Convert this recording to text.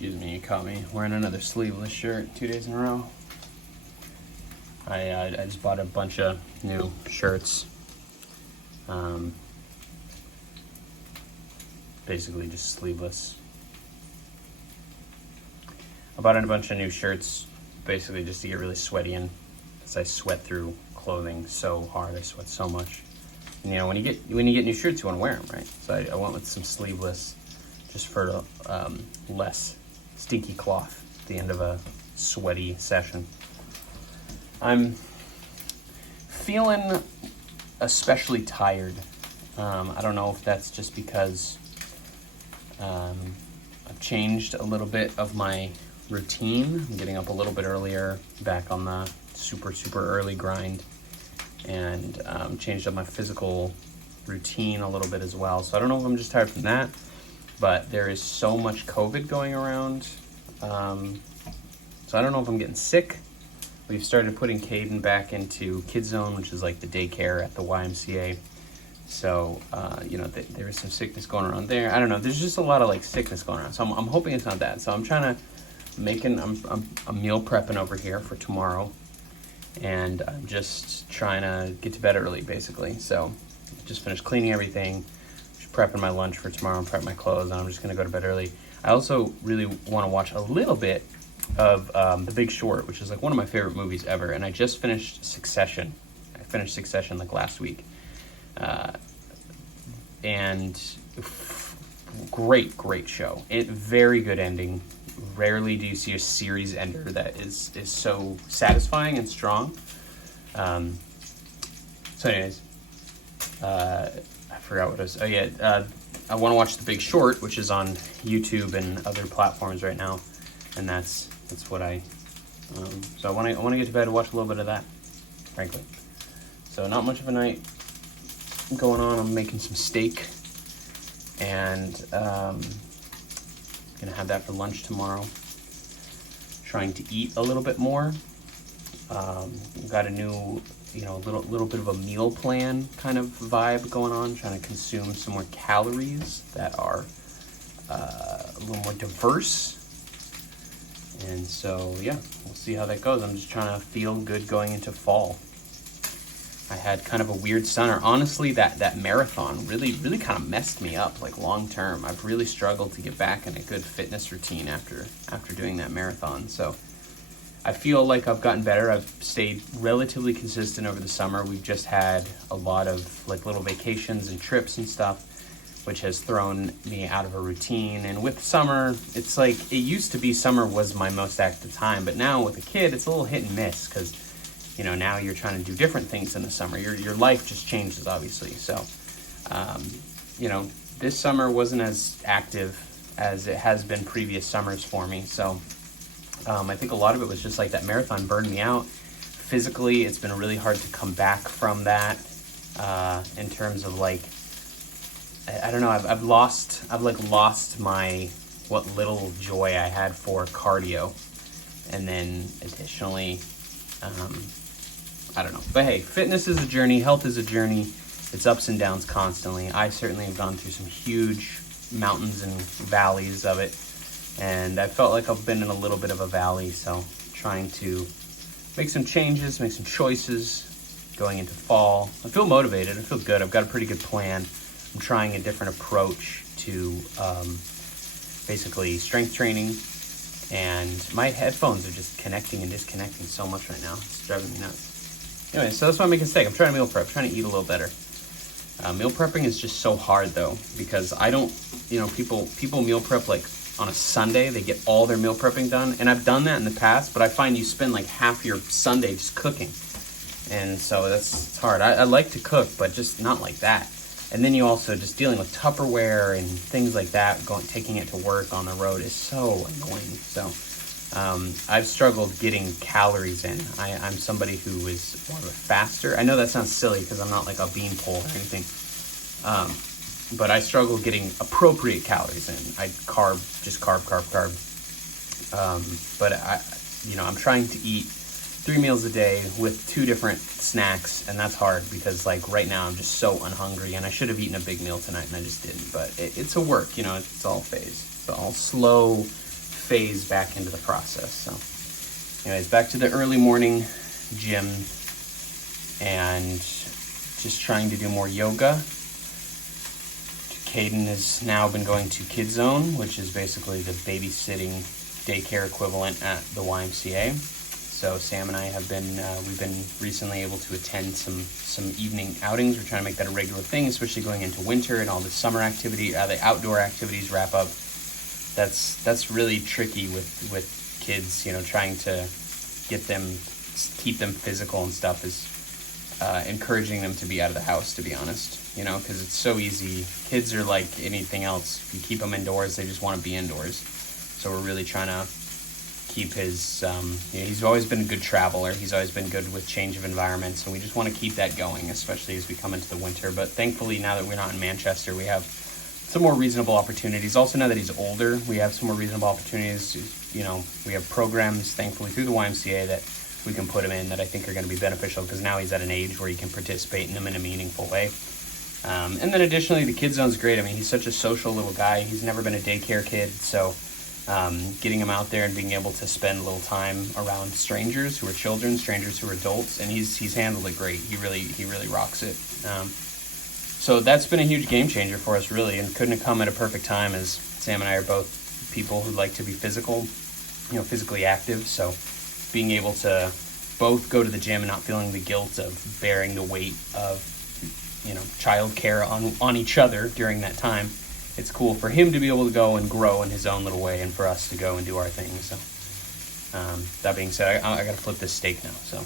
Excuse me, you caught me wearing another sleeveless shirt 2 days in a row. I just bought a bunch of new shirts. Basically just sleeveless. I bought a bunch of new shirts basically just to get really sweaty in, because I sweat through clothing so hard. I sweat so much. And, you know, when you get new shirts, you want to wear them, right? So I went with some sleeveless just for less stinky cloth at the end of a sweaty session. I'm feeling especially tired. I don't know if that's just because I've changed a little bit of my routine. I'm getting up a little bit earlier, back on the super early grind, and changed up my physical routine a little bit as well. So I don't know if I'm just tired from that, but there is so much COVID going around. So I don't know if I'm getting sick. We've started putting Caden back into Kids Zone, which is like the daycare at the YMCA. So, there is some sickness going around there. I don't know. There's just a lot of like sickness going around. So I'm hoping it's not that. So I'm trying to I'm meal prepping over here for tomorrow. And I'm just trying to get to bed early, basically. So just finished cleaning everything, just prepping my lunch for tomorrow, and prepping my clothes, and I'm just going to go to bed early. I also really want to watch a little bit of The Big Short, which is like one of my favorite movies ever. And I just finished Succession. I finished Succession like last week. And great show. Very good ending. Rarely do you see a series ender that is so satisfying and strong. So anyways, I forgot what it was. Oh yeah, I want to watch The Big Short, which is on YouTube and other platforms right now, and that's what so I want to get to bed and watch a little bit of that, frankly. So not much of a night going on. I'm making some steak, and gonna have that for lunch tomorrow. Trying to eat a little bit more. Got a new, little bit of a meal plan kind of vibe going on. Trying to consume some more calories that are a little more diverse. And so, yeah, we'll see how that goes. I'm just trying to feel good going into fall. I had kind of a weird summer. Honestly, that marathon really kind of messed me up, like long term. I've really struggled to get back in a good fitness routine after doing that marathon. So I feel like I've gotten better. I've stayed relatively consistent over the summer. We've just had a lot of like little vacations and trips and stuff, which has thrown me out of a routine. And with summer, it's like, it used to be summer was my most active time, but now with a kid, it's a little hit and miss, because now you're trying to do different things in the summer. Your life just changes, obviously. So, this summer wasn't as active as it has been previous summers for me. So, I think a lot of it was just like that marathon burned me out. Physically, it's been really hard to come back from that, in terms of like, I don't know, I've lost my, what little joy I had for cardio. And then additionally, I don't know. But hey, fitness is a journey. Health is a journey. It's ups and downs constantly. I certainly have gone through some huge mountains and valleys of it. And I felt like I've been in a little bit of a valley. So trying to make some changes, make some choices going into fall. I feel motivated. I feel good. I've got a pretty good plan. I'm trying a different approach to basically strength training. And my headphones are just connecting and disconnecting so much right now. It's driving me nuts. Anyway, so that's why I'm making steak. I'm trying to meal prep, trying to eat a little better. Meal prepping is just so hard though, because I don't, people meal prep like on a Sunday. They get all their meal prepping done, and I've done that in the past, but I find you spend like half your Sunday just cooking, and so it's hard. I like to cook, but just not like that. And then you also just dealing with Tupperware and things like that, taking it to work on the road is so annoying. So I've struggled getting calories in. I'm somebody who is more of a faster. I know that sounds silly because I'm not like a beanpole or anything, but I struggle getting appropriate calories in. I carb. But I'm trying to eat 3 meals a day with 2 different snacks, and that's hard because like right now I'm just so unhungry, and I should have eaten a big meal tonight and I just didn't. But it's a work, it's all phase. It's all slow phase back into the process. So anyways, back to the early morning gym and just trying to do more yoga. Caden has now been going to Kid Zone, which is basically the babysitting daycare equivalent at the YMCA. So Sam and I have been, we've been recently able to attend some evening outings. We're trying to make that a regular thing, especially going into winter and all the summer activity, the outdoor activities wrap up. That's really tricky with kids, trying to keep them physical and stuff is encouraging them to be out of the house, to be honest, because it's so easy. Kids are like anything else. If you keep them indoors, they just want to be indoors. So we're really trying to keep his, he's always been a good traveler. He's always been good with change of environments, and we just want to keep that going, especially as we come into the winter. But thankfully, now that we're not in Manchester, we have some more reasonable opportunities. Also, now that he's older, we have some more reasonable opportunities. We have programs, thankfully, through the YMCA that we can put him in that I think are going to be beneficial, because now he's at an age where he can participate in them in a meaningful way. And then additionally, the Kid Zone's great. I mean, he's such a social little guy. He's never been a daycare kid, so getting him out there and being able to spend a little time around strangers who are children, strangers who are adults, and he's handled it great. He really rocks it. So that's been a huge game changer for us, really, and couldn't have come at a perfect time, as Sam and I are both people who like to be physically active. So being able to both go to the gym and not feeling the guilt of bearing the weight of, childcare on each other during that time. It's cool for him to be able to go and grow in his own little way, and for us to go and do our thing. So that being said, I got to flip this steak now. So